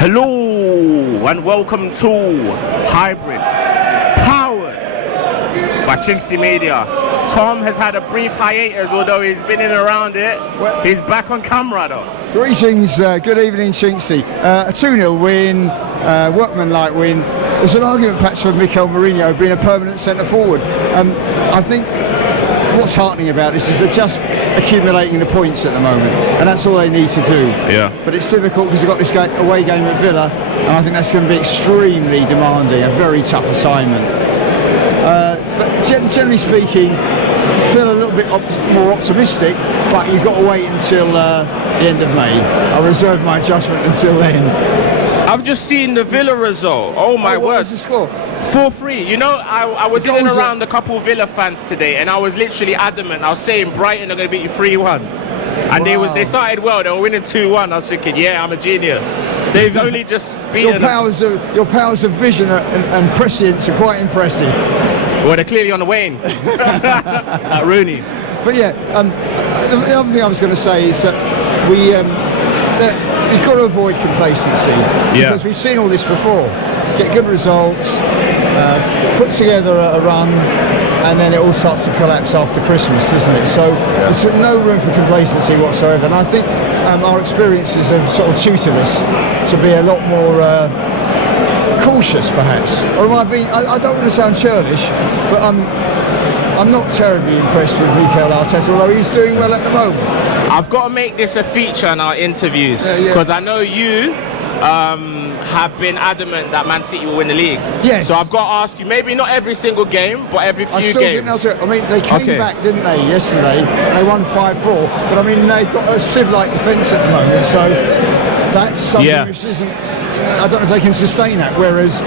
Hello and welcome to Hybrid, powered by chinkseyMEDIA. Tom has had a brief hiatus, although he's been in and around it. He's back on camera though. Greetings, good evening Chinksey. A 2-0 win, workmanlike win. There's an argument perhaps for Mikel being a permanent centre forward. I think what's heartening about this is they're just accumulating the points at the moment, and that's all they need to do. Yeah. But it's difficult because they've got this away game at Villa, and I think that's going to be extremely demanding, a very tough assignment. But generally speaking, I feel a little bit more optimistic, but you've got to wait until the end of May. I reserve my judgment until then. I've just seen the Villa result. Oh my word. What was the score? 4-3. You know, I was in and around a couple of Villa fans today, and I was literally adamant. I was saying Brighton are going to beat you 3-1. And wow. they started well. They were winning 2-1. I was thinking, yeah, I'm a genius. They've only just beaten your powers of vision and prescience are quite impressive. Well, they're clearly on the wane. Like Rooney. But yeah, the other thing I was going to say is that we've got to avoid complacency. Yeah. Because we've seen all this before. Get good results, put together a run, and then it all starts to collapse after Christmas, doesn't it? So there's no room for complacency whatsoever. And I think our experiences have sort of tutored us to be a lot more cautious, perhaps. Or am I being? I don't want to sound churlish, but I'm not terribly impressed with Mikel Arteta, although he's doing well at the moment. I've got to make this a feature in our interviews, because I know you have been adamant that Man City will win the league. Yes. So I've got to ask you, maybe not every single game, but every few games. I mean, they came back, didn't they, yesterday? They won 5-4, but I mean, they've got a sieve-like defence at the moment, so that's something which isn't. I don't know if they can sustain that, whereas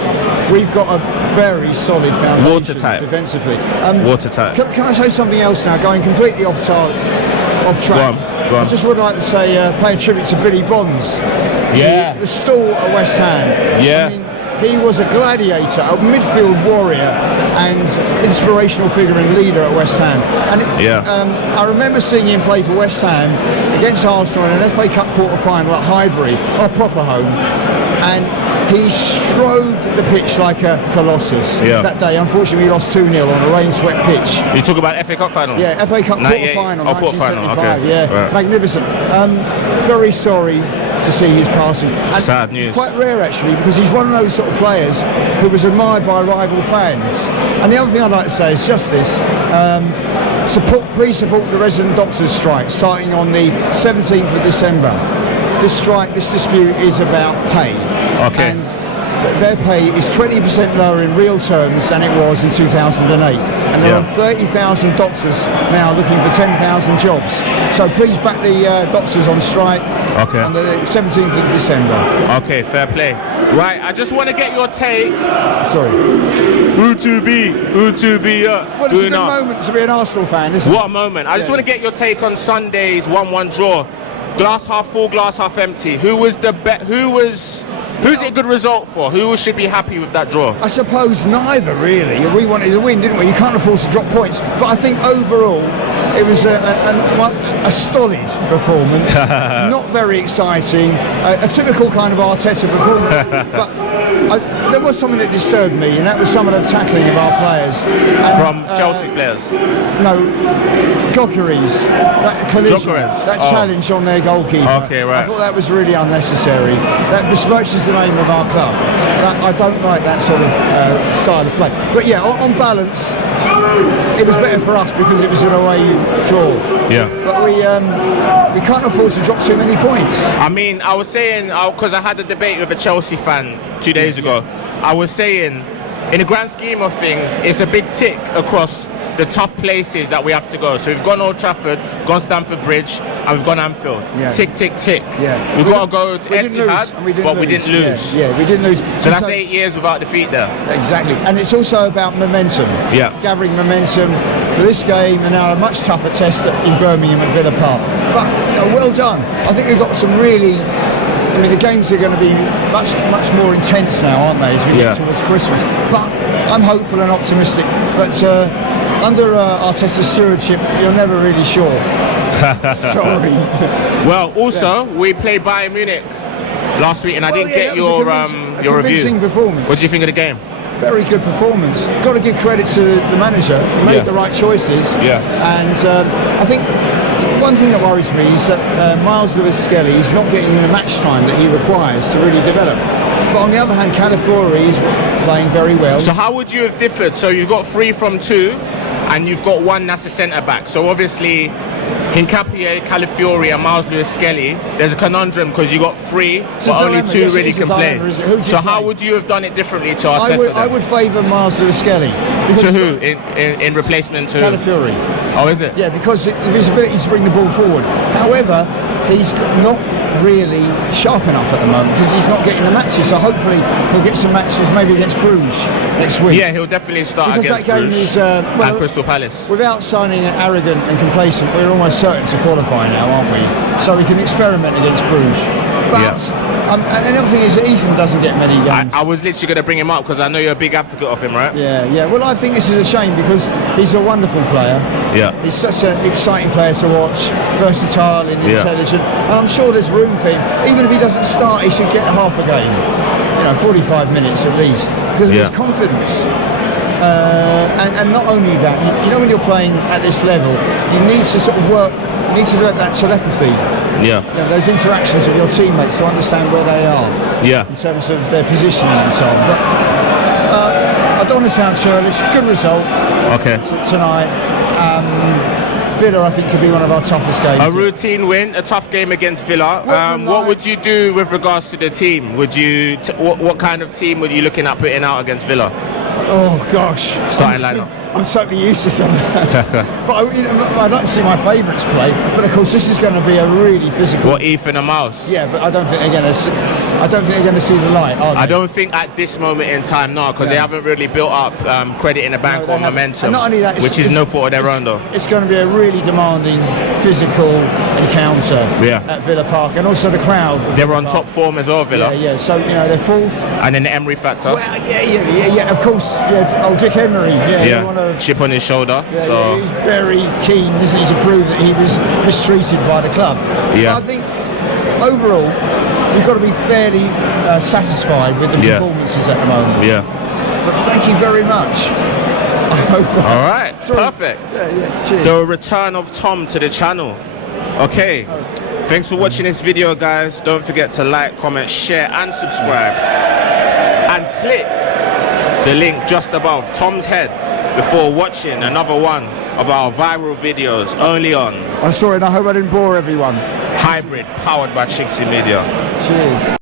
we've got a very solid foundation watertight defensively. Watertight. Can I say something else now, going completely off track? Go on. I just would like to say, pay a tribute to Billy Bonds. Yeah. The stall at West Ham. Yeah. I mean, he was a gladiator, a midfield warrior, and inspirational figure and leader at West Ham. And I remember seeing him play for West Ham against Arsenal in an FA Cup quarter-final at Highbury, our proper home, and he strode the pitch like a colossus that day. Unfortunately, we lost 2-0 on a rain-swept pitch. You talk about FA Cup final? Yeah, FA Cup quarter-final, 1975. Okay. Yeah, right. Magnificent. Very sorry to see his passing. And sad news. It's quite rare actually, because he's one of those sort of players who was admired by rival fans. And the other thing I'd like to say is just this. Please support the resident doctors' strike starting on the 17th of December. This dispute is about pay. Okay. And their pay is 20% lower in real terms than it was in 2008. And there are 30,000 doctors now looking for 10,000 jobs. So please back the doctors on strike on the 17th of December. Okay, fair play. Right, I just want to get your take. Sorry. Who to be? Well, it's a good moment to be an Arsenal fan, isn't it? What a moment. I just want to get your take on Sunday's 1-1 draw. Glass half full, glass half empty. Who's it a good result for? Who should be happy with that draw? I suppose neither, really. We wanted to win, didn't we? You can't afford to drop points. But I think overall, it was a stolid performance. Not very exciting. A typical kind of Arteta performance. But there was something that disturbed me, and that was some of the tackling of our players. From Chelsea's players? No, Gyökeres. That collision, that challenge on their goalkeeper. Okay, right. I thought that was really unnecessary. That besmirches the name of our club. I don't like that sort of style of play. But yeah, on balance, it was better for us because it was an away draw. Yeah. But we can't afford to drop too many points. I mean, I was saying, because I had a debate with a Chelsea fan 2 days ago, I was saying, in the grand scheme of things, it's a big tick across the tough places that we have to go. So we've gone Old Trafford, gone Stamford Bridge, and we've gone Anfield. Yeah. Tick, tick, tick. Yeah. We've got to go to Etihad, but we didn't lose. Yeah, we didn't lose. So that's 8 years without defeat there. Exactly. And it's also about momentum. Yeah. Gathering momentum for this game, and now a much tougher test in Birmingham at Villa Park. But well done. I think we've got some really... I mean, the games are going to be much more intense now, aren't they, as we get towards Christmas. But I'm hopeful and optimistic. But under Arteta's stewardship, you're never really sure. Sorry. Well, also, we play Bayern Munich last week, and I didn't get your your review. Performance. What do you think of the game? Very good performance. Got to give credit to the manager. He made the right choices. Yeah. And I think one thing that worries me is that Myles Lewis-Skelly is not getting the match time that he requires to really develop. But on the other hand, Calafiori is playing very well. So how would you have differed? So you've got 3 from 2, and you've got 1 that's a centre back. So obviously, Hincapié, Calafiori, and Myles Lewis-Skelly, there's a conundrum because you got 3, but only 2 really can play. So how would you have done it differently to Arteta? I would favour Myles Lewis-Skelly. To who? In replacement to Calafiori. Oh, is it? Yeah, because of his ability to bring the ball forward. However, he's not really sharp enough at the moment because he's not getting the matches. So hopefully he'll get some matches, maybe against Bruges next week. Yeah, he'll definitely start because against that game Bruges is, and Crystal Palace. Without sounding arrogant and complacent, we're almost certain to qualify now, aren't we? So we can experiment against Bruges. But and the other thing is that Ethan doesn't get many games. I was literally going to bring him up because I know you're a big advocate of him, right? Yeah. Well, I think this is a shame because he's a wonderful player. Yeah. He's such an exciting player to watch, versatile and intelligent. And I'm sure there's room for him. Even if he doesn't start, he should get half a game. 45 minutes at least. Because of his confidence. And not only that, when you're playing at this level, you need to sort of work, you need to develop that telepathy. Yeah. Those interactions with your teammates to understand where they are. Yeah. In terms of their positioning and so on. But I don't want to sound churlish. Good result. Okay. Tonight. Villa, I think, could be one of our toughest games. A routine win, a tough game against Villa. What would you do with regards to the team? Would you? What kind of team were you looking at putting out against Villa? Oh gosh. Starting lineup. I'm certainly used to something. But I'd like to see my favourites play. But of course, this is going to be a really physical. What, Ethan and Myles? Yeah, but I don't think they're going to see the light. Are they? I don't think at this moment in time, no, because they haven't really built up credit in the bank or momentum. And not only that, which is no fault of their own, though. It's going to be a really demanding physical encounter at Villa Park, and also the crowd. They're on top form as well, Villa. Yeah. So they're fourth. And then the Emery factor. Well, yeah. Of course. Yeah. Oh, Dick Emery. Yeah. Chip on his shoulder. So he's very keen, isn't he, to prove that he was mistreated by the club. Yeah. But I think overall we've got to be fairly satisfied with the performances at the moment. Yeah. But thank you very much. I hope. All right. Perfect. Cheers. The return of Tom to the channel. Okay. Thanks for watching this video, guys. Don't forget to like, comment, share, and subscribe. And click the link just above Tom's head before watching another one of our viral videos only on. I'm sorry, and I hope I didn't bore everyone. Hybrid, powered by chinkseyMEDIA. Cheers.